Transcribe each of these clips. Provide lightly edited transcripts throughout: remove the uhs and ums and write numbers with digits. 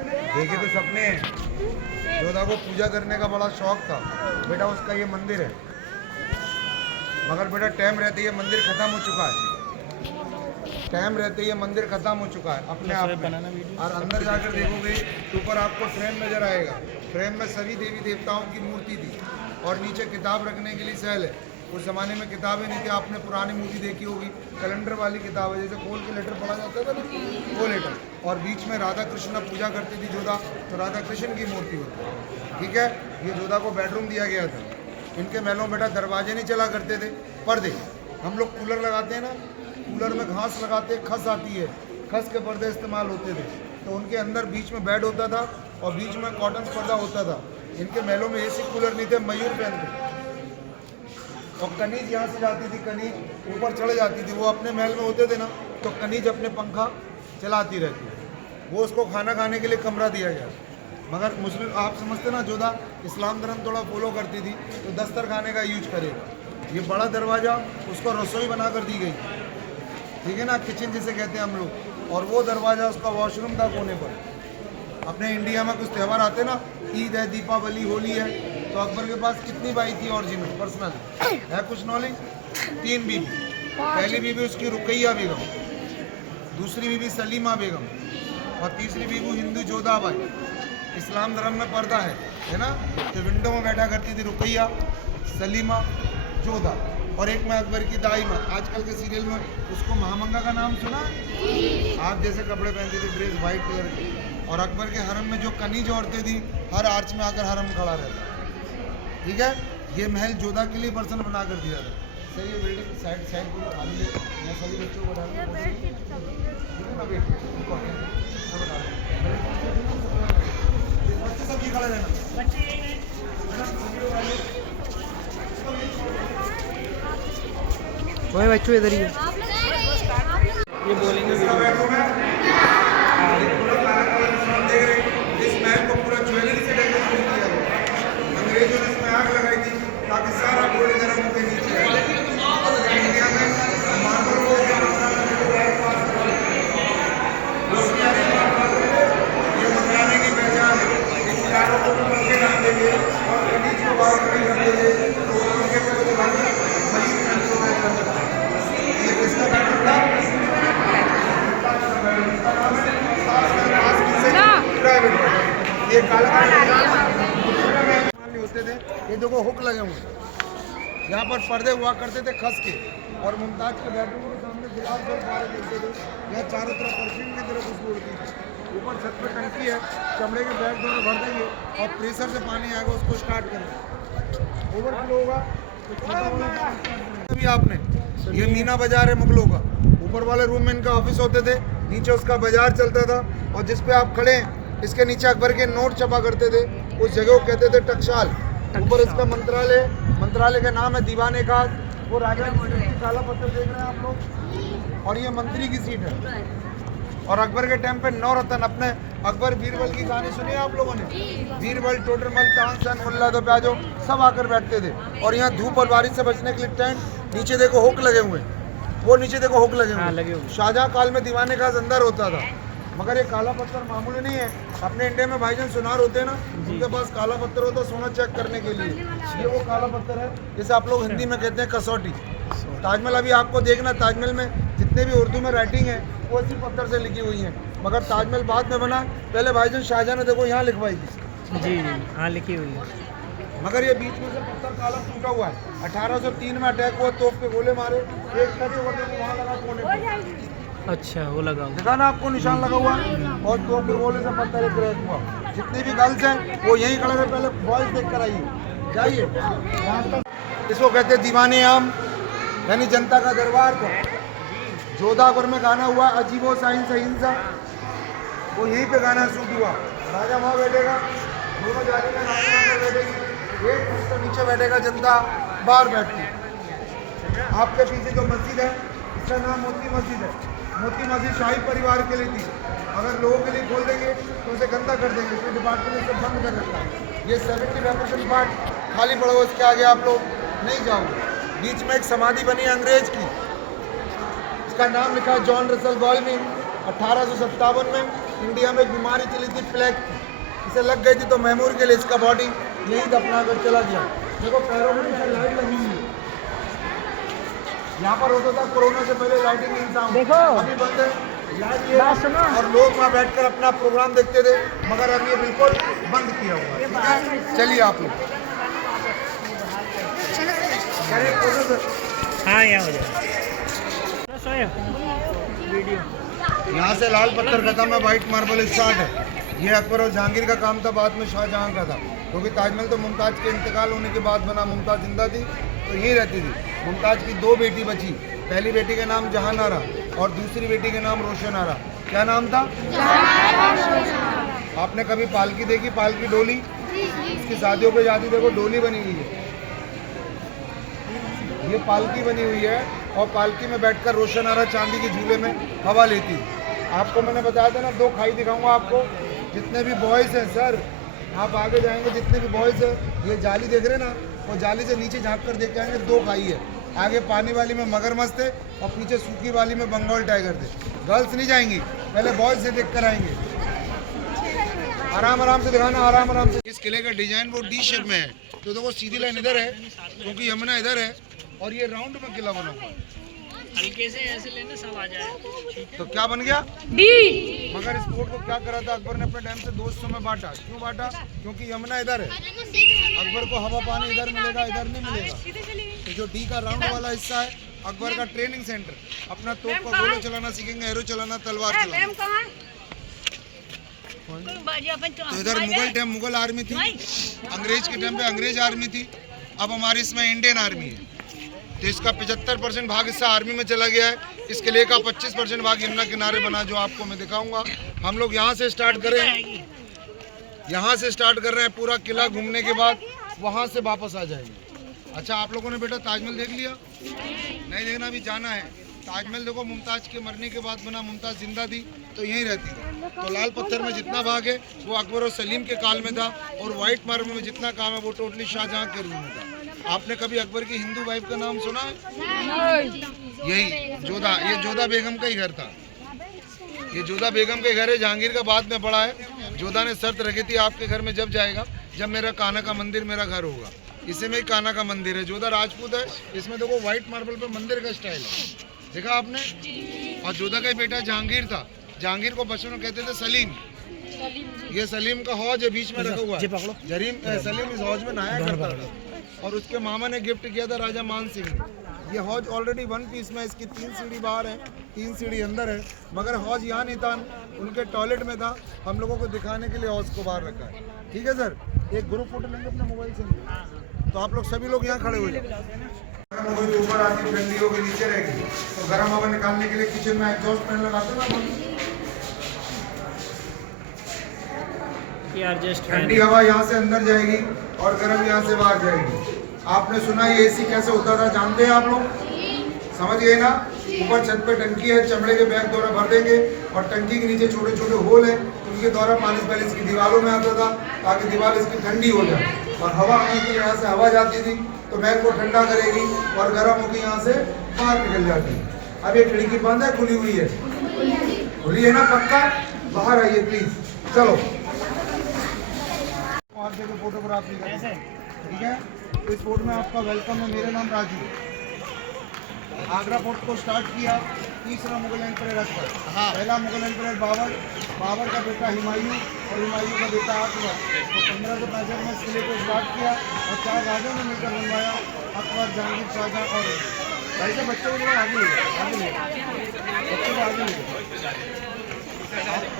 देखे तो सपने हैं। जोधा को पूजा करने का बड़ा शौक था बेटा, उसका ये मंदिर है, मगर बेटा टाइम रहते ये मंदिर खत्म हो चुका है। टाइम रहते ये मंदिर खत्म हो चुका है अपने आप में। और अंदर जाकर देखोगे तो ऊपर आपको फ्रेम नजर आएगा। फ्रेम में सभी देवी देवताओं की मूर्ति थी और नीचे किताब रखने के लिए सेल है। उस ज़माने में किताबें नहीं थी। आपने पुरानी मूवी देखी होगी, कैलेंडर वाली किताब है, जैसे खोल के लेटर पढ़ा जाता था ना, वो लेटर। और बीच में राधा कृष्ण पूजा करती थी जोधा, तो राधा कृष्ण की मूर्ति होती है। ठीक है, ये जोधा को बेडरूम दिया गया था। इनके महलों में बेटा दरवाजे नहीं चला करते थे, पर्दे। हम लोग कूलर लगाते हैं ना, कूलर में घास लगाते, खस आती है, खस के पर्दे इस्तेमाल होते थे। तो उनके अंदर बीच में बेड होता था और बीच में कॉटन पर्दा होता था। इनके महलों में एसी कूलर नहीं थे, मयूर पहनते। और कनीज यहाँ से जाती थी, कनीज ऊपर चढ़ जाती थी। वो अपने महल में होते थे ना, तो कनीज अपने पंखा चलाती रहती है। वो उसको खाना खाने के लिए कमरा दिया गया। मगर मुस्लिम आप समझते ना, जोधा इस्लाम धर्म थोड़ा फॉलो करती थी, तो दस्तर खाने का यूज करेगा। ये बड़ा दरवाज़ा उसको रसोई बना कर दी गई, ठीक है ना, किचन जिसे कहते हैं हम लोग। और वो दरवाज़ा उसका वॉशरूम था कोने पर। अपने इंडिया में कुछ त्यौहार आते ना, ईद है, दीपावली, होली है, तो अकबर के पास कितनी बाई थी ओरिजिनल पर्सनल है? कुछ नॉलेज? 3 बीबी। पहली बीबी उसकी रुकैया बेगम, दूसरी बीबी सलीमा बेगम और तीसरी बीबी हिंदू जोधा बाई। इस्लाम धर्म में पर्दा है ना, तो विंडो में बैठा करती थी रुकैया, सलीमा, जोधा। और एक में अकबर की दाई माँ। आजकल के सीरियल में उसको महामंगा का नाम सुना? आप जैसे कपड़े पहनती थी, ड्रेस वाइट कलर की। और अकबर के हरम में जो कनीज औरतें थी, हर आर्च में आकर हरम खड़ा रहता। ठीक है, ये महल जोधा के लिए पर्सन बना कर दिया था। सही है, बिल्डिंग साइड साइड पूरी खाली है। मैं सभी बच्चों को बता सब्जी खड़ा रहना। ओए बच्चों इधर ही है। ये बोलेंगे इसका बेडरूम है। देख रहे इस महल को पूरा ज्वेलरी से डेकोरेट किया गया। अंग्रेजों ने इसमें आग लगाई थी ताकि सारा गोल्ड गर्म होकर नीचे आए। इंडिया में मार्बल को ये मंगराने की पहचान है। इन चारों को पंखे डाल देंगे और खनिज को बाहर खड़ी कर देंगे, तो उनके पे कुछ मरीज ये किसका बेडरूम था? ये काला होते थे। ये देखो हुक लगे हुए, यहाँ पर पर्दे हुआ करते थे खस के। और मुमताज के बेडरूम के सामने गुलाब जल बाहर देते थे। यहाँ चारों तरफ परफ्यूम की तरफ खुशबू उड़ती थी। ऊपर छत पे टंकी है, चमड़े के बैग दोनों भर देंगे और प्रेशर से पानी आएगा, उसको स्टार्ट करेंगे, ओवरफ्लो होगा तो अभी आपने। ये मीना बाजार है मुगलों का। ऊपर वाले रूम में इनका ऑफिस होते थे, नीचे उसका बाजार चलता था। और जिस पे आप खड़े हैं, इसके नीचे अकबर के नोट छपा करते थे। उस जगह को कहते थे टकशाल। ऊपर इसका मंत्रालय, मंत्रालय का नाम है दीवाने का। वो राजा काला पत्थर देख रहे हैं आप लोग, और ये मंत्री की सीट है। और अकबर के टाइम पे 9 रतन, अपने अकबर बीरबल की कहानी सुनी है आप लोगों ने? बीरबल, टोडरमल, तानसेन, मुल्ला दो प्याजो सब आकर बैठते थे। और यहाँ धूप और बारिश से बचने के लिए टेंट, नीचे देखो हुक लगे हुए, वो नीचे देखो हुक लगे हुए। शाहजहां काल में दीवाने का अंदर होता था। मगर ये काला पत्थर मामूली नहीं है। अपने इंडिया में भाईजान सुनार होते हैं ना, उनके पास काला पत्थर होता है सोना चेक करने के लिए। ये वो काला पत्थर है, जैसे आप लोग हिंदी में कहते हैं कसौटी। ताजमहल अभी आपको देखना, ताजमहल में जितने भी उर्दू में राइटिंग है वो इसी पत्थर से लिखी हुई है। मगर ताजमहल बाद में बना, पहले भाईजान शाहजहां ने देखो यहाँ लिखवाई थी। जी हाँ, लिखी हुई है। मगर ये बीच में से पत्थर काला टूटा हुआ है। 1803 में अटैक हुआ, तोप के गोले मारे, एक टच वहाँ लगा कोने पे। अच्छा, वो लगा देखा ना आपको निशान लगा हुआ, और तोप के गोले से पत्थर एक क्रैक हुआ। जितनी भी गर्ल्स हैं वो यहीं खड़े रहे, पहले बॉयज देख कर आइए, जाइए। इसको कहते हैं दीवाने आम, यानी जनता का दरबार था। जोधापुर में गाना हुआ अजीबो साइंस अहिंसा, वो यहीं पे गाना शूट हुआ। राजा वहाँ बैठेगा, दोनों जाने का नाम बैठेगी, एक उसके नीचे बैठेगा, जनता बाहर बैठती। आपके पीछे जो मस्जिद है, इसका नाम मोती मस्जिद है। मोती मस्जिद शाही परिवार के लिए थी। अगर लोगों के लिए खोल देंगे तो उसे गंदा कर देंगे, इसलिए डिपार्टमेंट से बंद कर रखा है। ये 75% पार्ट खाली पड़ा हुआ, इसके आगे आप लोग नहीं जाओगे। बीच में एक समाधि बनी है अंग्रेज की, इसका नाम लिखा है जॉन रसल गॉल्डविन। 1857 में इंडिया में एक बीमारी चली थी प्लेग की, इसे लग गई थी तो मैमूर के लिए इसका बॉडी यही दफना कर चला गया। देखो पैरों में नीचे लाइट लगी हुई है। यहाँ पर होता था कोरोना से पहले लाइटिंग इंतजाम, देखो। अभी बंद है लाइट ये, और लोग वहाँ बैठकर अपना प्रोग्राम देखते थे, मगर अब ये बिल्कुल बंद किया हुआ है। ठीक है, चलिए आप लोग हाँ यहाँ हो जाए वीडियो। यहाँ से लाल पत्थर खत्म है, व्हाइट मार्बल स्टार्ट है। ये अकबर और जहांगीर का काम था, बाद में शाहजहां का था, क्योंकि ताजमहल तो मुमताज़ के इंतकाल होने के बाद बना। मुमताज़ जिंदा थी तो यहीं रहती थी। मुमताज़ की 2 बेटी बची, पहली बेटी का नाम जहां आरा और दूसरी बेटी का नाम रोशन आरा। क्या नाम था? आपने कभी पालकी देखी? पालकी डोली, इसकी शादियों पे जाती, देखो डोली बनी हुई है, ये पालकी बनी हुई है, और पालकी में बैठकर रोशन आरा चांदी के झूले में हवा लेती है। आपको मैंने बताया था ना, 2 खाई दिखाऊंगा आपको। जितने भी बॉयज़ हैं सर, आप आगे जाएंगे, जितने भी बॉयज़ हैं, ये जाली देख रहे हैं ना, वो जाली से नीचे झाँक कर देख के आएंगे, 2 खाई है। आगे पानी वाली में मगरमच्छ थे और पीछे सूखी वाली में बंगाल टाइगर थे। गर्ल्स नहीं जाएंगी, पहले बॉयज़ से देख कर आएंगे। आराम आराम से दिखाना, आराम आराम से। इस किले का डिजाइन वो डी शेप में है, तो देखो सीधी लाइन इधर है क्योंकि यमुना इधर है, और ये राउंड में किला बना हुआ है। हल्के से ऐसे लेना सब आ जाए। तो क्या बन गया? डी। मगर इस फोर्ट को क्या करा था अकबर ने? अपने टाइम से 2 हिस्सों में बांटा। क्यों बांटा? क्योंकि यमुना इधर है, अकबर को हवा पानी इधर मिलेगा, इधर नहीं मिलेगा। तो जो डी का राउंड वाला हिस्सा है अकबर का ट्रेनिंग सेंटर, अपना तोप का गोला चलाना सीखेंगे, एरो चलाना, तलवार चलाना। तो इधर मुगल टाइम मुगल आर्मी थी, अंग्रेज के टाइम पे अंग्रेज आर्मी थी, अब हमारी इसमें इंडियन आर्मी है। तो इसका 75% भाग हिस्सा आर्मी में चला गया है। इस किले का 25% भाग यमुना किनारे बना, जो आपको मैं दिखाऊंगा। हम लोग यहाँ से स्टार्ट करें, यहाँ से स्टार्ट कर रहे हैं, पूरा किला घूमने के बाद वहाँ से वापस आ जाएंगे। अच्छा, आप लोगों ने बेटा ताजमहल देख लिया? नहीं देखना, अभी जाना है। ताजमहल देखो मुमताज़ के मरने के बाद बना, मुमताज़ जिंदा थी तो यहीं रहती थी। तो लाल पत्थर में जितना भाग है वो अकबर और सलीम के काल में था, और व्हाइट मार्बल में जितना काम है वो टोटली शाहजहां के रूल में था। आपने कभी अकबर की हिंदू वाइफ का नाम सुना है? यही जोधा, ये जोधा बेगम का ही घर था। ये जोधा बेगम के घर है, जहांगीर का बाद में बड़ा है। जोधा ने शर्त रखी थी, आपके घर में जब जाएगा, जब मेरा कान्हा का मंदिर मेरा घर होगा। इसी में ही कान्हा का मंदिर है। जोधा राजपूत है, इसमें देखो व्हाइट मार्बल पे मंदिर का स्टाइल है, देखा आपने? और जोधा का बेटा जहांगीर था। जहांगीर को बचपन में कहते थे सलीम। ये सलीम का हौज है, बीच में रखा हुआ है। सलीम इस हौज में नहाया करता था, और उसके मामा ने गिफ्ट किया था राजा मान सिंह ने। ये हौज ऑलरेडी 1 पीस में, इसकी 3 सीढ़ी बाहर है, 3 सीढ़ी अंदर है, मगर हौज यहाँ नहीं था, उनके टॉयलेट में था। हम लोगों को दिखाने के लिए हौज को बाहर रखा है। ठीक है सर, एक ग्रुप फोटो लेंगे अपने मोबाइल से, तो आप लोग सभी लोग यहाँ खड़े हो जाए। गर्म हवा जो ऊपर आती, ठंडी होगी नीचे रहेगी, तो गर्म हवा निकालने के लिए किचन में एग्जॉस्ट फैन लगाते हैं ना। ठंडी हवा यहाँ से अंदर जाएगी और गर्म यहाँ से बाहर जाएगी। आपने सुना ये एसी कैसे होता था, जानते हैं आप लोग? समझ गए ना? ऊपर छत पे टंकी है, चमड़े के बैग द्वारा भर देंगे, और टंकी के नीचे छोटे छोटे होल है, उनके द्वारा पानी पहले इसकी दीवारों में आता था, ताकि दीवार इसकी ठंडी हो जाए, और हवा आने के लिए यहाँ से हवा जाती थी तो बैग को ठंडा करेगी, और गर्म होकर यहाँ से बाहर निकल जाती है। अब ये खिड़की बंद है, खुली हुई है? खुली है ना? पक्का? बाहर आइए प्लीज, चलो। और देखो फोटोग्राफी कैसे, ठीक है? इस फोटो में आपका वेलकम है। मेरा नाम राजू। आगरा फोर्ट को स्टार्ट किया 3रा मुगल एम्पायर अकबर, पहला मुगल एम्पायर बाबर, बाबर का बेटा हुमायूं, और हुमायूं का बेटा अकबर। तो 1565 में इस किले को स्टार्ट किया, और 4 राजाओं ने मिलकर बनवाया, अकबर, जहांगीर, शाहजहां। और ऐसे बच्चों को आगे ले, बच्चों को आगे ले।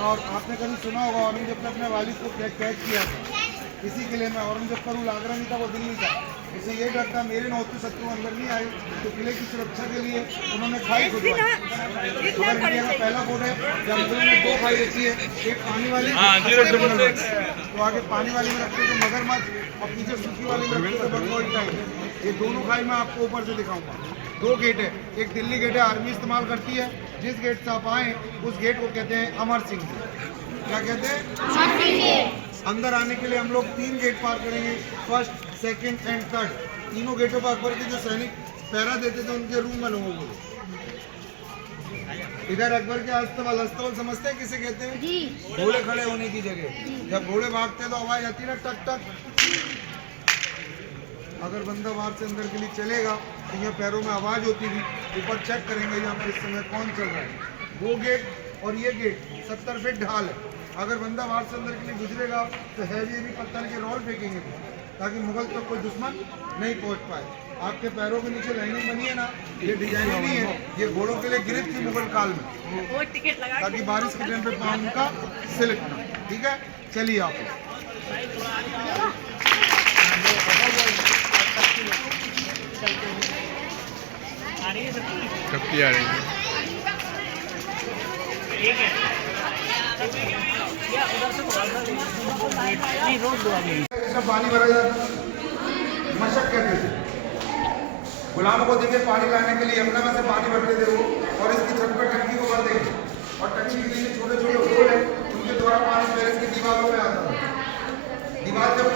और आपने कभी सुना होगा औरंगजेब ने अपने वालिद को कैद किया था इसी किले में। औरंगजेब का रूल आगरा नहीं था, वो दिल्ली था। इसे ये डर था मेरे नौते शत्रु अंदर नहीं आए, तो किले की सुरक्षा के लिए उन्होंने खाई खुदवाई। मगर इंडिया का पहला फोर्ट है जहाँ मुगलों ने 2 खाई रखी है, एक पानी वाली, तो आगे पानी वाली में रखते थे मगरमच्छ, और पीछे सूखी वाली में रखते थे बंगाल टाइगर। ये दोनों खाई मैं आपको ऊपर से दिखाऊंगा। 2 गेट है, एक दिल्ली गेट है, आर्मी इस्तेमाल करती है। जिस गेट से आप आए उस गेट को कहते हैं अमर सिंह। क्या कहते हैं? अंदर आने के लिए हम लोग 3 गेट पार करेंगे, 1st, 2nd एंड 3rd। तीनों गेटों पर अकबर के जो सैनिक पहरा देते थे उनके रूम में लोगों को। इधर अकबर के अस्तबल, अस्तबल समझते हैं किसे कहते हैं? जी घोड़े खड़े होने की जगह। जब घोड़े भागते हैं तो आवाज आती है ना, टक टक। अगर बंदा बाहर से अंदर के लिए चलेगा तो यहाँ पैरों में आवाज होती थी। ऊपर चेक करेंगे यहाँ पर इस समय कौन चल रहा है। वो गेट और ये गेट 70 फीट ढाल है। अगर बंदा बाहर से अंदर के लिए गुजरेगा तो हैवी पत्थर के रोल फेंकेंगे ताकि मुगल तक कोई दुश्मन नहीं पहुंच पाए। आपके पैरों के नीचे लाइनिंग बनी है ना, ये डिजाइनिंग नहीं है, ये घोड़ों के लिए गिरिफ थी मुगल काल में, ताकि बारिश के टाइम पे पाँव उनका सिल्क ना। ठीक है, चलिए आप आ रही है सबकी? सबकी आ रही है। ठीक है या उधर से थोड़ा सा नहीं, रोक दो अभी। इसमें पानी भरा जाता, मशक कहते थे। गुलामों को देखे पानी लाने के लिए यमुना में से पानी भरते थे वो, और इसकी छत पर टंकी को भर देंगे, और टंकी के नीचे छोटे छोटे होल है, उनके द्वारा पानी पैलेस की दीवारों में आता था। दीवार जब